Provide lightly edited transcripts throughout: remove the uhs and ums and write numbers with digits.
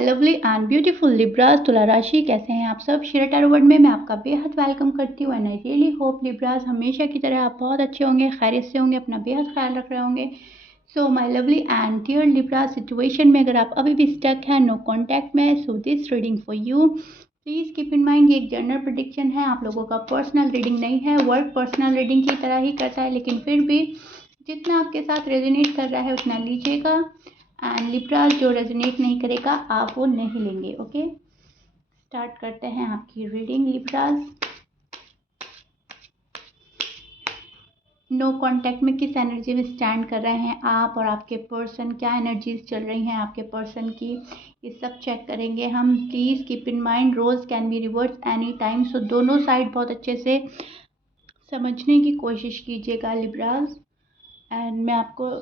My lovely and beautiful Libras तुला राशि, कैसे हैं आप सब। शेयर टैरो वर्ल्ड में मैं आपका बेहद वेलकम करती हूँ and I really hope Libras हमेशा की तरह आप बहुत अच्छे होंगे, खैरियत से होंगे, अपना बेहद ख्याल रख रहे होंगे। So my lovely and dear Libras, situation में अगर आप अभी भी स्टक हैं, नो कॉन्टैक्ट में, so this reading for you. Please keep in mind ये एक जनरल प्रेडिक्शन है, आप लोगों का पर्सनल रीडिंग नहीं है। वर्ड पर्सनल रीडिंग की तरह ही करता है, लेकिन फिर भी जितना आपके साथ रेजोनेट कर रहा है उतना लीजिएगा एंड लिब्रास जो रेजोनेट नहीं करेगा आप वो नहीं लेंगे। ओके, स्टार्ट करते हैं आपकी रीडिंग लिब्रास। नो कांटेक्ट में किस एनर्जी में स्टैंड कर रहे हैं आप और आपके पर्सन, क्या एनर्जीज चल रही हैं आपके पर्सन की, ये सब चेक करेंगे हम। Please keep in mind roles can be reverse any time, so दोनों साइड बहुत अच्छे से समझने की कोशिश कीजिएगा लिब्रास। एंड मैं आपको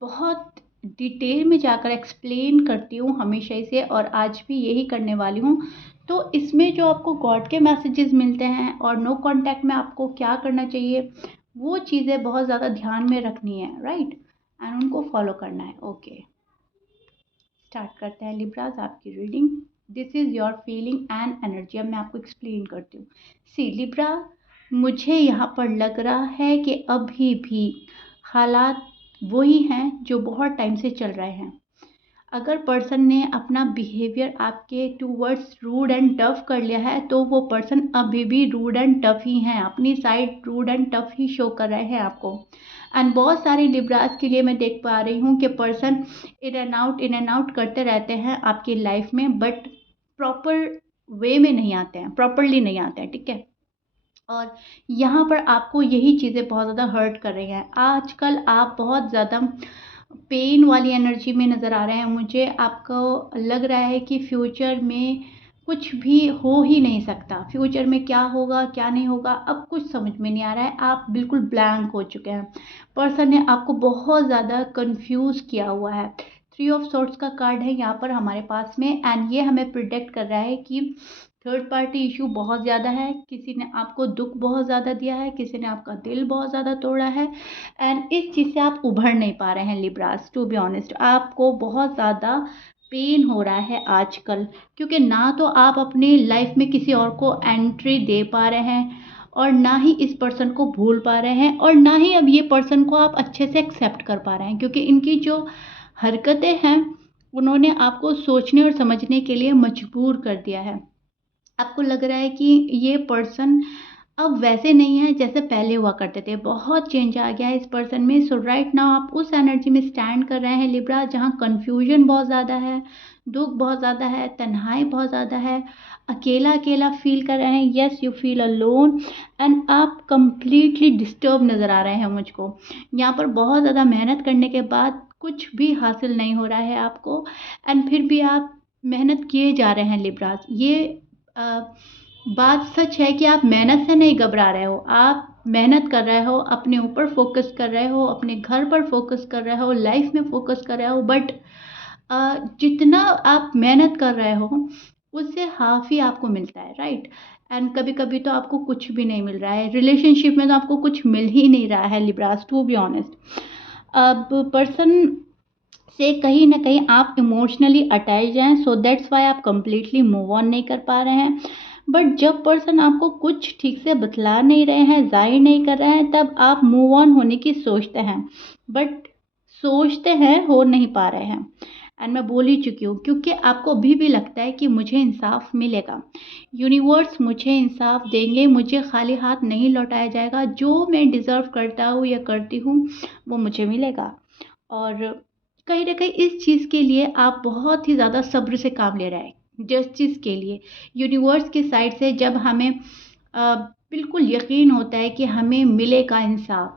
बहुत डिटेल में जाकर एक्सप्लेन करती हूँ हमेशा इसे, और आज भी यही करने वाली हूँ। तो इसमें जो आपको गॉड के मैसेजेस मिलते हैं और नो कांटेक्ट में आपको क्या करना चाहिए, वो चीज़ें बहुत ज़्यादा ध्यान में रखनी है, राइट, एंड उनको फॉलो करना है। ओके, स्टार्ट करते हैं लिब्रास आपकी reading. This is your feeling and energy. अब मैं आपको एक्सप्लेन करती हूँ। सी लिब्रा, मुझे यहाँ पर लग रहा है कि अभी भी हालात वही हैं जो बहुत टाइम से चल रहे हैं। अगर पर्सन ने अपना बिहेवियर आपके टूवर्ड्स रूड एंड टफ कर लिया है, तो वो पर्सन अभी भी रूड एंड टफ ही हैं, अपनी साइड रूड एंड टफ ही शो कर रहे हैं आपको। एंड बहुत सारी लिब्रास के लिए मैं देख पा रही हूँ कि पर्सन इन एंड आउट करते रहते हैं आपकी लाइफ में, बट प्रॉपर वे में नहीं आते हैं, प्रॉपरली नहीं आते हैं, ठीक है। और यहाँ पर आपको यही चीज़ें बहुत ज़्यादा हर्ट कर रही हैं। आजकल आप बहुत ज़्यादा पेन वाली एनर्जी में नज़र आ रहे हैं मुझे। आपको लग रहा है कि फ्यूचर में कुछ भी हो ही नहीं सकता, फ्यूचर में क्या होगा क्या नहीं होगा अब कुछ समझ में नहीं आ रहा है, आप बिल्कुल ब्लैंक हो चुके हैं। पर्सन ने आपको बहुत ज़्यादा कंफ्यूज किया हुआ है। 3 ऑफ सॉर्ट्स का कार्ड है यहाँ पर हमारे पास में, एंड ये हमें प्रिडिक्ट कर रहा है कि थर्ड पार्टी इशू बहुत ज़्यादा है, किसी ने आपको दुख बहुत ज़्यादा दिया है, किसी ने आपका दिल बहुत ज़्यादा तोड़ा है, एंड इस चीज़ से आप उभर नहीं पा रहे हैं लिब्रास। टू बी ऑनेस्ट, आपको बहुत ज़्यादा पेन हो रहा है आजकल, क्योंकि ना तो आप अपनी लाइफ में किसी और को एंट्री दे पा रहे हैं, और ना ही इस पर्सन को भूल पा रहे हैं, और ना ही अब ये पर्सन को आप अच्छे से एक्सेप्ट कर पा रहे हैं, क्योंकि इनकी जो हरकतें हैं उन्होंने आपको सोचने और समझने के लिए मजबूर कर दिया है। आपको लग रहा है कि ये पर्सन अब वैसे नहीं है जैसे पहले हुआ करते थे, बहुत चेंज आ गया है इस पर्सन में। सो राइट नाउ आप उस एनर्जी में स्टैंड कर रहे हैं लिब्रा, जहाँ कन्फ्यूजन बहुत ज़्यादा है, दुख बहुत ज़्यादा है, तन्हाई बहुत ज़्यादा है, अकेला अकेला फील कर रहे हैं। Yes, you feel alone and आप कंप्लीटली डिस्टर्ब नज़र आ रहे हैं मुझको। यहाँ पर बहुत ज़्यादा मेहनत करने के बाद कुछ भी हासिल नहीं हो रहा है आपको, एंड फिर भी आप मेहनत किए जा रहे हैं लिब्रास। ये बात सच है कि आप मेहनत से नहीं घबरा रहे हो, आप मेहनत कर रहे हो, अपने ऊपर फोकस कर रहे हो, अपने घर पर फोकस कर रहे हो, लाइफ में फोकस कर रहे हो, बट जितना आप मेहनत कर रहे हो उससे हाफ ही आपको मिलता है, राइट। एंड कभी कभी तो आपको कुछ भी नहीं मिल रहा है, रिलेशनशिप में तो आपको कुछ मिल ही नहीं रहा है लिब्रास, टू बी ऑनेस्ट। अब पर्सन से कहीं ना कहीं आप इमोशनली अटैच हैं, सो दैट्स वाई आप कंप्लीटली मूव ऑन नहीं कर पा रहे हैं। बट जब पर्सन आपको कुछ ठीक से बतला नहीं रहे हैं, जाहिर नहीं कर रहे हैं, तब आप मूव ऑन होने की सोचते हैं, बट सोचते हैं, हो नहीं पा रहे हैं। एंड मैं बोल ही चुकी हूँ, क्योंकि आपको अभी भी लगता है कि मुझे इंसाफ मिलेगा, यूनिवर्स मुझे इंसाफ देंगे, मुझे खाली हाथ नहीं लौटाया जाएगा, जो मैं डिज़र्व करता हूँ या करती हूँ वो मुझे मिलेगा। और कहीं ना कहीं इस चीज़ के लिए आप बहुत ही ज़्यादा सब्र से काम ले रहे हैं, जस्टिस के लिए। यूनिवर्स की साइड से जब हमें बिल्कुल यकीन होता है कि हमें मिलेगा इंसाफ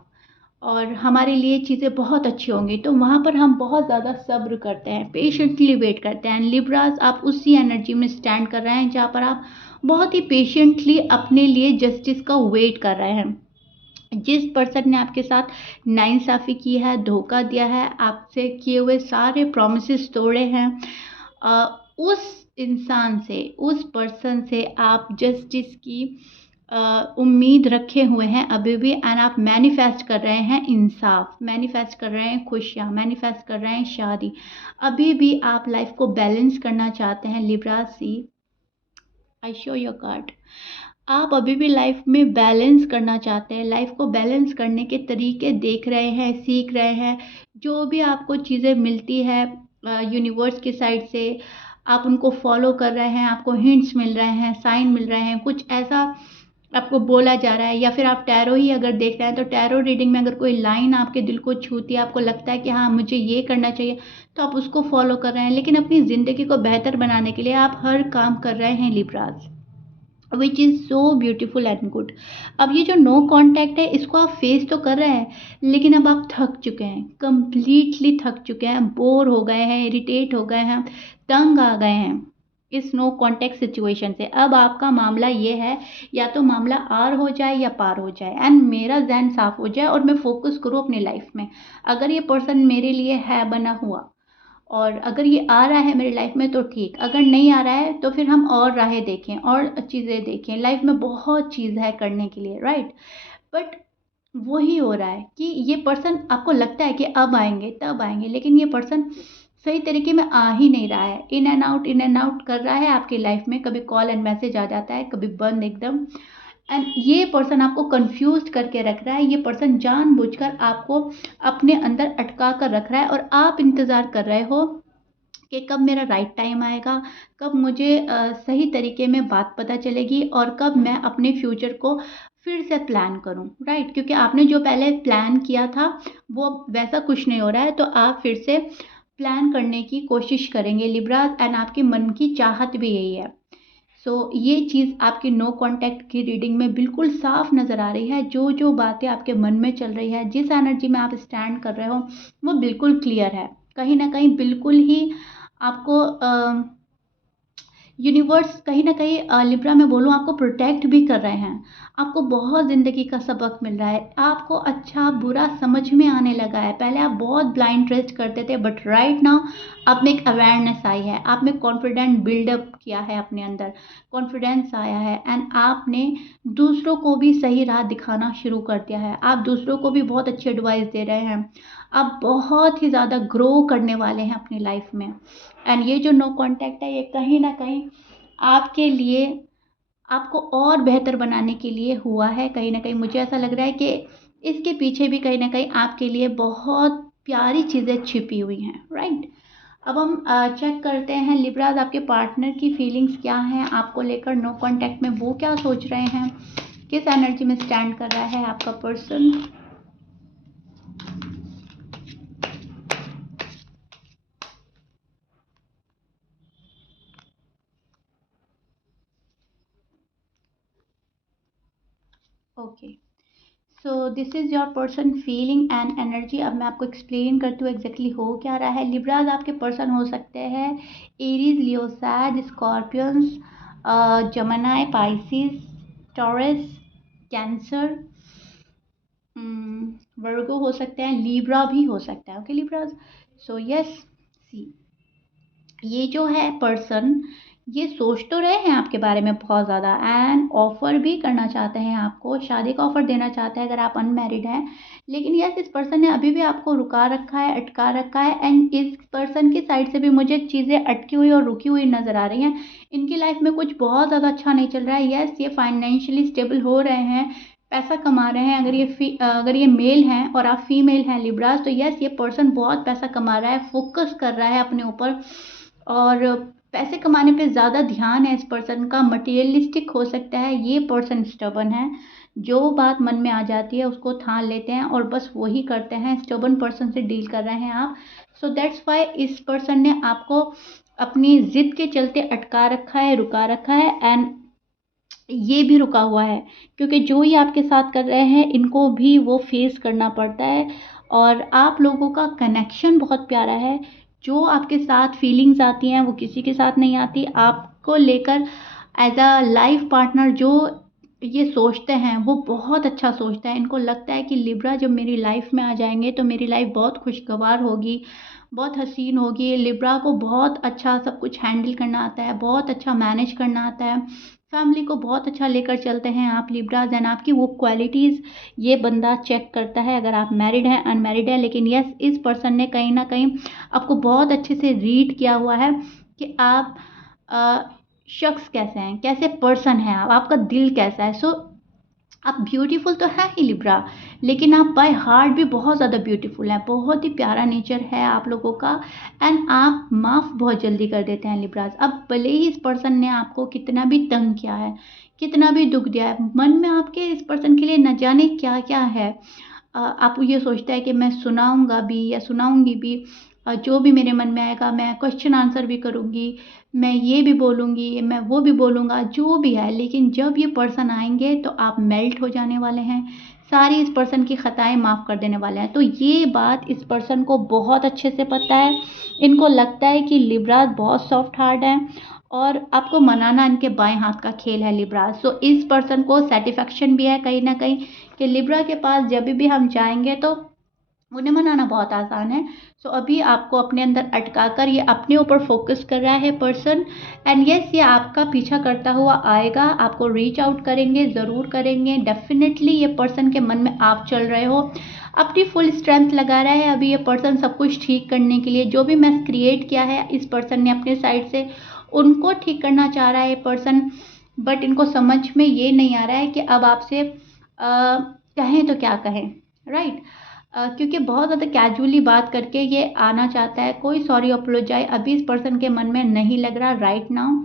और हमारे लिए चीज़ें बहुत अच्छी होंगी, तो वहाँ पर हम बहुत ज़्यादा सब्र करते हैं, पेशेंटली वेट करते हैं। लिब्रास, आप उसी एनर्जी में स्टैंड कर रहे हैं जहाँ पर आप बहुत ही पेशेंटली अपने लिए जस्टिस का वेट कर रहे हैं। जिस पर्सन ने आपके साथ नाइंसाफ़ी की है, धोखा दिया है, आपसे किए हुए सारे प्रॉमिसेस तोड़े हैं, उस इंसान से, उस पर्सन से आप जस्टिस की उम्मीद रखे हुए हैं अभी भी, एंड आप मैनिफेस्ट कर रहे हैं इंसाफ, मैनिफेस्ट कर रहे हैं खुशियाँ, मैनिफेस्ट कर रहे हैं शादी। अभी भी आप लाइफ को बैलेंस करना चाहते हैं लिब्रा सी। I show your card. आप अभी भी लाइफ में बैलेंस करना चाहते हैं, लाइफ को बैलेंस करने के तरीके देख रहे हैं, सीख रहे हैं। जो भी आपको चीज़ें मिलती है यूनिवर्स की साइड से, आप उनको फॉलो कर रहे हैं, आपको हिंट्स मिल रहे हैं, साइन मिल रहे हैं, कुछ ऐसा आपको बोला जा रहा है, या फिर आप टैरो ही अगर देख रहे हैं तो टैरो रीडिंग में अगर कोई लाइन आपके दिल को छूती है, आपको लगता है कि हाँ मुझे ये करना चाहिए, तो आप उसको फॉलो कर रहे हैं। लेकिन अपनी ज़िंदगी को बेहतर बनाने के लिए आप हर काम कर रहे हैं Libras, which is so beautiful and good. अब ये जो नो कांटेक्ट है इसको आप फेस तो कर रहे हैं, लेकिन अब आप थक चुके हैं, कंप्लीटली थक चुके हैं, बोर हो गए हैं, इरिटेट हो गए हैं, तंग आ गए हैं इस नो कांटेक्ट सिचुएशन से। अब आपका मामला ये है, या तो मामला आर हो जाए या पार हो जाए, एंड मेरा जहन साफ हो जाए और मैं फोकस करूँ अपनी लाइफ में। अगर ये पर्सन मेरे लिए है बना हुआ, और अगर ये आ रहा है मेरी लाइफ में तो ठीक, अगर नहीं आ रहा है तो फिर हम और राहें देखें और चीज़ें देखें। लाइफ में बहुत चीज़ है करने के लिए, राइट। बट वही हो रहा है कि ये पर्सन, आपको लगता है कि अब आएंगे तब आएंगे, लेकिन ये पर्सन सही तरीके में आ ही नहीं रहा है, इन एंड आउट कर रहा है आपकी लाइफ में। कभी कॉल एंड मैसेज आ जाता है, कभी बंद एकदम। एंड ये पर्सन आपको कंफ्यूज करके रख रहा है, ये पर्सन जानबूझकर आपको अपने अंदर अटका कर रख रहा है, और आप इंतज़ार कर रहे हो कि कब मेरा राइट टाइम आएगा, कब मुझे सही तरीके में बात पता चलेगी, और कब मैं अपने फ्यूचर को फिर से प्लान करूं, राइट। क्योंकि आपने जो पहले प्लान किया था वो अब वैसा कुछ नहीं हो रहा है, तो आप फिर से प्लान करने की कोशिश करेंगे लिब्रास, एंड आपके मन की चाहत भी यही है। ये चीज़ आपकी नो कांटेक्ट की रीडिंग में बिल्कुल साफ नज़र आ रही है। जो जो बातें आपके मन में चल रही है, जिस एनर्जी में आप स्टैंड कर रहे हो, वो बिल्कुल क्लियर है। कहीं ना कहीं बिल्कुल ही आपको यूनिवर्स कहीं ना कहीं लिब्रा में बोलूँ आपको प्रोटेक्ट भी कर रहे हैं। आपको बहुत ज़िंदगी का सबक मिल रहा है, आपको अच्छा बुरा समझ में आने लगा है। पहले आप बहुत ब्लाइंड ट्रस्ट करते थे, बट राइट नाउ आप में एक अवेयरनेस आई है, आप में कॉन्फिडेंट बिल्डअप किया है, अपने अंदर कॉन्फिडेंस आया है, एंड आपने दूसरों को भी सही राह दिखाना शुरू कर दिया है। आप दूसरों को भी बहुत अच्छी एडवाइस दे रहे हैं, आप बहुत ही ज़्यादा ग्रो करने वाले हैं अपनी लाइफ में। एंड ये जो नो कांटेक्ट है, ये कहीं ना कहीं आपके लिए, आपको और बेहतर बनाने के लिए हुआ है। कहीं ना कहीं मुझे ऐसा लग रहा है कि इसके पीछे भी कहीं ना कहीं आपके लिए बहुत प्यारी चीज़ें छिपी हुई हैं, राइट। अब हम चेक करते हैं लिब्राज, आपके पार्टनर की फीलिंग्स क्या हैं आपको लेकर, नो कांटेक्ट में वो क्या सोच रहे हैं, किस एनर्जी में स्टैंड कर रहा है आपका person. Okay, so this is your person feeling and energy. अब मैं आपको एक्सप्लेन करती हूँ एग्जैक्टली हो क्या रहा है। लिब्राज आपके पर्सन हो सकते हैं Aries, Leo, Sag, Scorpions, Gemini, Pisces, Taurus, Cancer, Virgo हो सकते हैं, लीब्रा भी हो सकता है। ओके लिब्राज, सो यस, सी ये जो है पर्सन, ये सोच तो रहे हैं आपके बारे में बहुत ज़्यादा, एंड ऑफ़र भी करना चाहते हैं, आपको शादी का ऑफ़र देना चाहते हैं अगर आप अनमैरिड हैं। लेकिन यस, इस पर्सन ने अभी भी आपको रुका रखा है, अटका रखा है, एंड इस पर्सन की साइड से भी मुझे चीज़ें अटकी हुई और रुकी हुई नज़र आ रही हैं। इनकी लाइफ में कुछ बहुत ज़्यादा अच्छा नहीं चल रहा है। यस, ये फाइनेंशियली स्टेबल हो रहे हैं, पैसा कमा रहे हैं। अगर ये मेल हैं और आप फीमेल हैं लिब्राज, तो यस, ये पर्सन बहुत पैसा कमा रहा है, फोकस कर रहा है अपने ऊपर, और पैसे कमाने पे ज़्यादा ध्यान है इस पर्सन का। मटेरियलिस्टिक हो सकता है, ये पर्सन स्टबर्न है, जो बात मन में आ जाती है उसको ठान लेते हैं और बस वही करते हैं। स्टबर्न पर्सन से डील कर रहे हैं आप, सो दैट्स वाई इस पर्सन ने आपको अपनी ज़िद के चलते अटका रखा है, रुका रखा है, एंड ये भी रुका हुआ है क्योंकि जो ये आपके साथ कर रहे हैं इनको भी वो फेस करना पड़ता है। और आप लोगों का कनेक्शन बहुत प्यारा है। जो आपके साथ फीलिंग्स आती हैं वो किसी के साथ नहीं आती, आपको लेकर एज अ लाइफ पार्टनर जो ये सोचते हैं वो बहुत अच्छा सोचते हैं। इनको लगता है कि लिब्रा जब मेरी लाइफ में आ जाएंगे तो मेरी लाइफ बहुत खुशगवार होगी, बहुत हसीन होगी। लिब्रा को बहुत अच्छा सब कुछ हैंडल करना आता है, बहुत अच्छा मैनेज करना आता है, फैमिली को बहुत अच्छा लेकर चलते हैं आप लिब्राज, एंड आपकी वो क्वालिटीज़ ये बंदा चेक करता है, अगर आप मैरिड हैं अनमैरिड हैं। लेकिन यस, इस पर्सन ने कहीं ना कहीं आपको बहुत अच्छे से रीड किया हुआ है कि आप अ, शख्स कैसे हैं, कैसे पर्सन हैं आप, आपका दिल कैसा है। सो आप ब्यूटीफुल तो है ही लिब्रा, लेकिन आप बाय हार्ट भी बहुत ज़्यादा ब्यूटीफुल हैं, बहुत ही प्यारा नेचर है आप लोगों का। एंड आप माफ़ बहुत जल्दी कर देते हैं लिब्राज। अब भले ही इस पर्सन ने आपको कितना भी तंग किया है, कितना भी दुख दिया है, मन में आपके इस पर्सन के लिए न जाने क्या क्या है। आप ये सोचता है कि मैं सुनाऊंगा भी या सुनाऊंगी भी, जो भी मेरे मन में आएगा मैं क्वेश्चन आंसर भी करूंगी, मैं ये भी बोलूँगी, मैं वो भी बोलूँगा, जो भी है। लेकिन जब ये पर्सन आएँगे तो आप मेल्ट हो जाने वाले हैं, सारी इस पर्सन की ख़ताएँ माफ़ कर देने वाले हैं। तो ये बात इस पर्सन को बहुत अच्छे से पता है। इनको लगता है कि लिब्रास बहुत सॉफ्ट हार्ट हैं और आपको मनाना इनके बाएँ हाथ का खेल है लिब्रास। सो इस पर्सन को सैटिस्फैक्शन भी है कहीं न कहीं कि लिब्रा के पास जब भी हम जाएँगे तो उन्हें मनाना बहुत आसान है। सो अभी आपको अपने अंदर अटका कर ये अपने ऊपर फोकस कर रहा है पर्सन, एंड यस, ये आपका पीछा करता हुआ आएगा, आपको रीच आउट करेंगे, ज़रूर करेंगे डेफिनेटली। ये पर्सन के मन में आप चल रहे हो, अपनी फुल स्ट्रेंथ लगा रहा है अभी ये पर्सन सब कुछ ठीक करने के लिए। जो भी मैस क्रिएट किया है इस पर्सन ने अपने साइड से, उनको ठीक करना चाह रहा है ये पर्सन। बट इनको समझ में ये नहीं आ रहा है कि अब आपसे कहें तो क्या कहें, राइट। क्योंकि बहुत ज़्यादा कैजुअली बात करके ये आना चाहता है। कोई सॉरी अपोलोजाइज अभी इस पर्सन के मन में नहीं लग रहा राइट नाउ,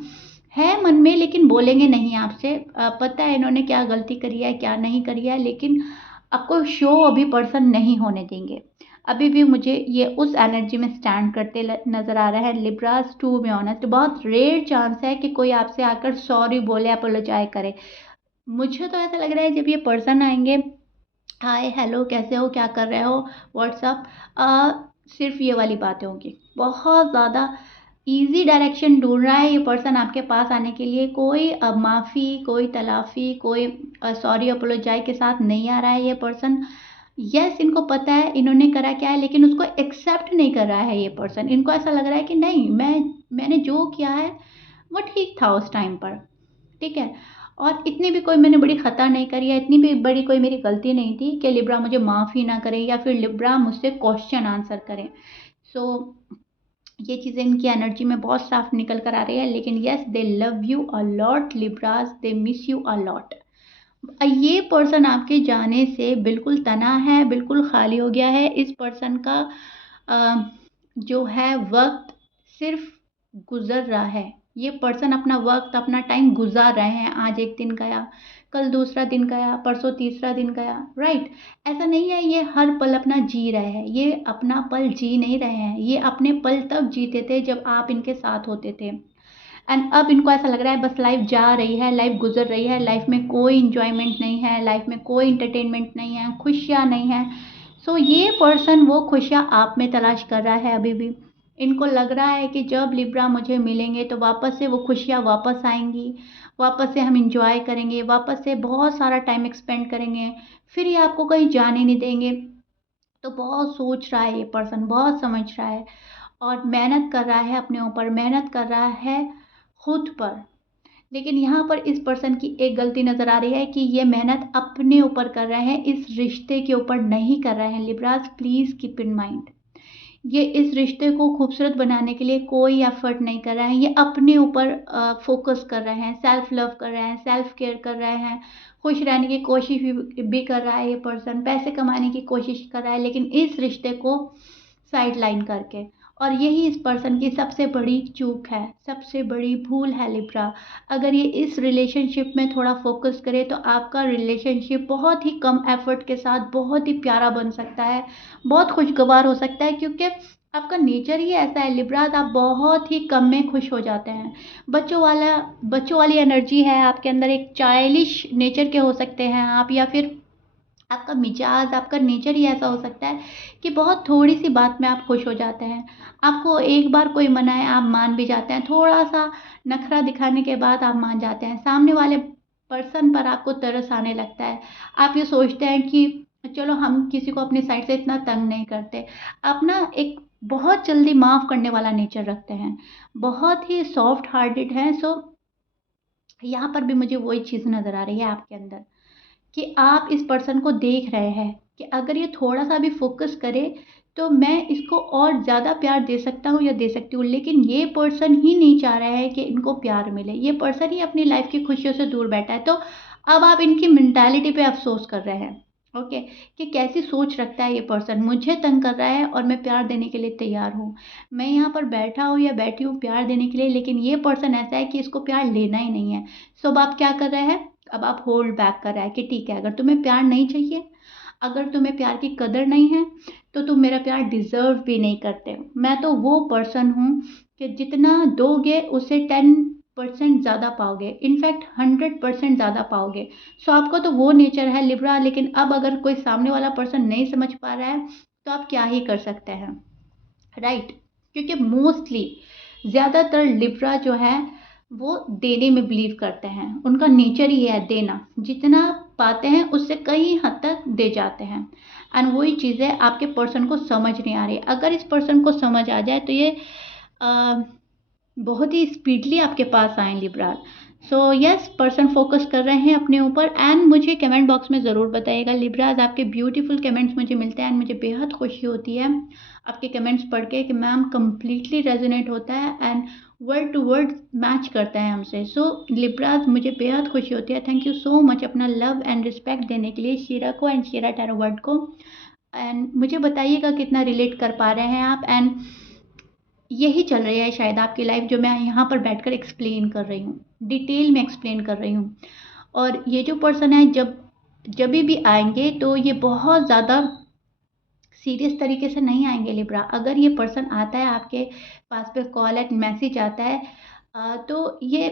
है मन में लेकिन बोलेंगे नहीं आपसे। पता है इन्होंने क्या गलती करी है क्या नहीं करी है, लेकिन आपको शो अभी पर्सन नहीं होने देंगे। अभी भी मुझे ये उस एनर्जी में स्टैंड करते नज़र आ रहा है लिब्रास। टू बी ऑनेस्ट, बहुत रेयर चांस है कि कोई आपसे आकर सॉरी बोले, अपोलोजाइज करे। मुझे तो ऐसा लग रहा है जब ये पर्सन आएंगे, हाय हेलो कैसे हो, क्या कर रहे हो, व्हाट्सअप, सिर्फ ये वाली बातें होंगी। बहुत ज़्यादा इजी डायरेक्शन ढूंढ रहा है ये पर्सन आपके पास आने के लिए। कोई माफ़ी, कोई तलाफ़ी, कोई सॉरी अपोलोजाइज के साथ नहीं आ रहा है ये पर्सन। यस, इनको पता है इन्होंने करा क्या है, लेकिन उसको एक्सेप्ट नहीं कर रहा है ये पर्सन। इनको ऐसा लग रहा है कि नहीं, मैंने जो किया है वो ठीक था उस टाइम पर, ठीक है। और इतनी भी कोई मैंने बड़ी ख़ता नहीं करी है, इतनी भी बड़ी कोई मेरी गलती नहीं थी कि लिब्रा मुझे माफ़ ही ना करे या फिर लिब्रा मुझसे क्वेश्चन आंसर करें। सो ये चीज़ें इनकी एनर्जी में बहुत साफ निकल कर आ रही है। लेकिन yes, they love you a lot Libras, they miss you a lot. ये पर्सन आपके जाने से बिल्कुल तना है, बिल्कुल खाली हो गया है। इस पर्सन का अ, जो है वक्त सिर्फ गुजर रहा है। ये पर्सन अपना वक्त, अपना टाइम गुजार रहे हैं। आज एक दिन गया, कल दूसरा दिन गया, परसों तीसरा दिन गया, राइट। ऐसा नहीं है ये हर पल अपना जी रहे हैं, ये अपना पल जी नहीं रहे हैं। ये अपने पल तब जीते थे जब आप इनके साथ होते थे, एंड अब इनको ऐसा लग रहा है बस लाइफ जा रही है, लाइफ गुजर रही है, लाइफ में कोई इंजॉयमेंट नहीं है, लाइफ में कोई इंटरटेनमेंट नहीं है, खुशियाँ नहीं है। सो ये पर्सन वो खुशियाँ आप में तलाश कर रहा है अभी भी। इनको लग रहा है कि जब लिब्रा मुझे मिलेंगे तो वापस से वो खुशियाँ वापस आएंगी, वापस से हम इंजॉय करेंगे, वापस से बहुत सारा टाइम एक्सपेंड करेंगे, फिर ये आपको कहीं जाने नहीं देंगे। तो बहुत सोच रहा है ये पर्सन, बहुत समझ रहा है और मेहनत कर रहा है अपने ऊपर, मेहनत कर रहा है खुद पर। लेकिन यहाँ पर इस पर्सन की एक गलती नज़र आ रही है कि ये मेहनत अपने ऊपर कर रहे हैं, इस रिश्ते के ऊपर नहीं कर रहे हैं। Libras, please keep in mind, ये इस रिश्ते को खूबसूरत बनाने के लिए कोई एफर्ट नहीं कर रहे हैं। ये अपने ऊपर फोकस कर रहे हैं, सेल्फ लव कर रहे हैं, सेल्फ केयर कर रहे हैं, खुश रहने की कोशिश भी कर रहा है ये पर्सन, पैसे कमाने की कोशिश कर रहा है, लेकिन इस रिश्ते को साइड लाइन करके। और यही इस पर्सन की सबसे बड़ी चूक है, सबसे बड़ी भूल है लिब्रा। अगर ये इस रिलेशनशिप में थोड़ा फोकस करे तो आपका रिलेशनशिप बहुत ही कम एफर्ट के साथ बहुत ही प्यारा बन सकता है, बहुत खुशगवार हो सकता है। क्योंकि आपका नेचर ही ऐसा है लिब्रास, आप बहुत ही कम में खुश हो जाते हैं। बच्चों वाली एनर्जी है आपके अंदर, एक चाइल्डिश नेचर के हो सकते हैं आप, या फिर आपका मिजाज, आपका नेचर ही ऐसा हो सकता है कि बहुत थोड़ी सी बात में आप खुश हो जाते हैं। आपको एक बार कोई मनाए आप मान भी जाते हैं, थोड़ा सा नखरा दिखाने के बाद आप मान जाते हैं। सामने वाले पर्सन पर आपको तरस आने लगता है। आप ये सोचते हैं कि चलो हम किसी को अपनी साइड से इतना तंग नहीं करते। आप ना एक बहुत जल्दी माफ़ करने वाला नेचर रखते हैं, बहुत ही सॉफ्ट हार्टेड हैं। सो यहाँ पर भी मुझे वही चीज़ नज़र आ रही है आपके अंदर कि आप इस पर्सन को देख रहे हैं कि अगर ये थोड़ा-सा भी फ़ोकस करे, तो मैं इसको और ज़्यादा प्यार दे सकता हूँ या दे सकती हूँ। लेकिन ये पर्सन ही नहीं चाह रहा है कि इनको प्यार मिले। ये पर्सन ही अपनी लाइफ़ की खुशियों से दूर बैठा है। तो अब आप इनकी मेंटालिटी पे अफ़सोस कर रहे हैं, ओके? कि कैसी सोच रखता है ये पर्सन, मुझे तंग कर रहा है और मैं प्यार देने के लिए तैयार हूँ। मैं यहाँ पर बैठा हूँ या बैठी हूँ प्यार देने के लिए, लेकिन ये पर्सन ऐसा है कि इसको प्यार लेना ही नहीं है। सो अब आप क्या कर रहे हैं? अब आप होल्ड बैक कर रहा है कि ठीक है, अगर तुम्हें प्यार नहीं चाहिए, अगर तुम्हें प्यार की कदर नहीं है, तो तुम मेरा प्यार डिज़र्व भी नहीं करते हो। मैं तो वो पर्सन हूँ कि जितना दोगे उससे 10% ज़्यादा पाओगे, इनफैक्ट 100% ज़्यादा पाओगे। सो आपका तो वो नेचर है लिब्रा, लेकिन अब अगर कोई सामने वाला पर्सन नहीं समझ पा रहा है, तो आप क्या ही कर सकते हैं, राइट? क्योंकि मोस्टली ज़्यादातर लिब्रा जो है वो देने में बिलीव करते हैं, उनका नेचर ही है देना, जितना पाते हैं उससे कई हद तक दे जाते हैं। एंड वही चीज़ें आपके पर्सन को समझ नहीं आ रही। अगर इस पर्सन को समझ आ जाए तो ये अ, बहुत ही स्पीडली आपके पास आएँ Libra. So yes, person focus कर रहे हैं अपने ऊपर। एंड मुझे कमेंट बॉक्स में ज़रूर बताइएगा लिब्राज़, आपके ब्यूटीफुल कमेंट्स मुझे मिलते हैं एंड मुझे बेहद खुशी होती है आपके कमेंट्स पढ़ के कि मैम कंप्लीटली रेजोनेट होता है and word to word match करता है हमसे। सो लिब्राज़, मुझे बेहद खुशी होती है। थैंक यू सो मच अपना लव एंड रिस्पेक्ट देने के लिए शीरा को एंड शीरा टैरो वर्ड को। एंड मुझे बताइएगा कितना रिलेट कर पा रहे हैं आप। एंड यही चल रही है शायद आपकी लाइफ, जो मैं यहाँ पर बैठकर एक्सप्लेन कर रही हूँ, डिटेल में एक्सप्लेन कर रही हूँ। और ये जो पर्सन है, जभी भी आएँगे तो ये बहुत ज़्यादा सीरियस तरीके से नहीं आएँगे लिब्रा। अगर ये पर्सन आता है आपके पास पे, कॉल एंड मैसेज आता है, तो ये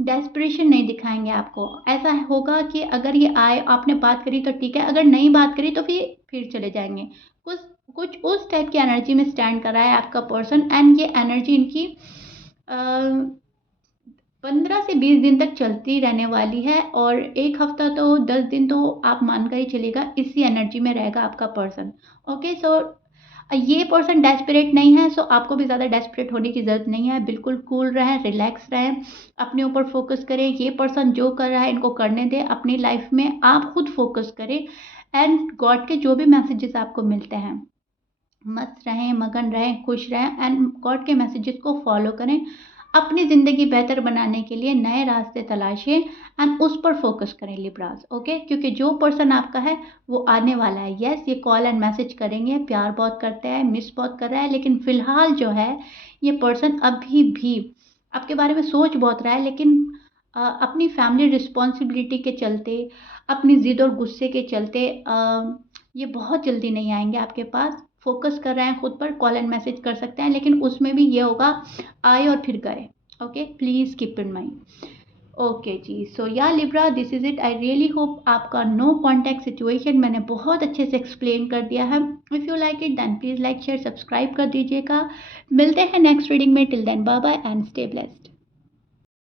डेस्परेशन नहीं दिखाएँगे आपको। ऐसा होगा कि अगर ये आए, आपने बात करी तो ठीक है, अगर नहीं बात करी तो फिर चले जाएँगे। कुछ कुछ उस टाइप की एनर्जी में स्टैंड कर रहा है आपका पर्सन। एंड ये एनर्जी इनकी अ 15 से 20 दिन तक चलती रहने वाली है, और 1 हफ्ता तो 10 दिन तो आप मान कर ही चलिएगा, इसी एनर्जी में रहेगा आपका पर्सन। ओके, सो ये पर्सन डेस्परेट नहीं है, सो आपको भी ज़्यादा डेस्परेट होने की ज़रूरत नहीं है। बिल्कुल कूल रहें, रिलैक्स रहें, अपने ऊपर फोकस करें। ये पर्सन जो कर रहा है इनको करने दें, अपनी लाइफ में आप खुद फोकस करें। एंड गॉड के जो भी मैसेजेस आपको मिलते हैं, मस्त रहें, मगन रहें, खुश रहें एंड गॉड के मैसेजेस को फॉलो करें। अपनी ज़िंदगी बेहतर बनाने के लिए नए रास्ते तलाशें एंड उस पर फोकस करें लिब्रास, ओके? क्योंकि जो पर्सन आपका है वो आने वाला है। यस, ये कॉल एंड मैसेज करेंगे, प्यार बहुत करते हैं, मिस बहुत कर रहा है, लेकिन फ़िलहाल जो है ये पर्सन अभी भी आपके बारे में सोच बहुत रहा है, लेकिन अपनी फैमिली रिस्पॉन्सिबिलिटी के चलते, अपनी ज़िद और गुस्से के चलते ये बहुत जल्दी नहीं आएँगे आपके पास। फ़ोकस कर रहे हैं खुद पर, कॉल एंड मैसेज कर सकते हैं, लेकिन उसमें भी ये होगा, आए और फिर गए। Okay, please keep in mind. Okay जी, सो या Libra, this is it. I really hope आपका नो कॉन्टैक्ट सिचुएशन मैंने बहुत अच्छे से एक्सप्लेन कर दिया है। If you like it then please like, share, subscribe कर दीजिएगा। मिलते हैं नेक्स्ट रीडिंग में। Till then bye bye and stay blessed.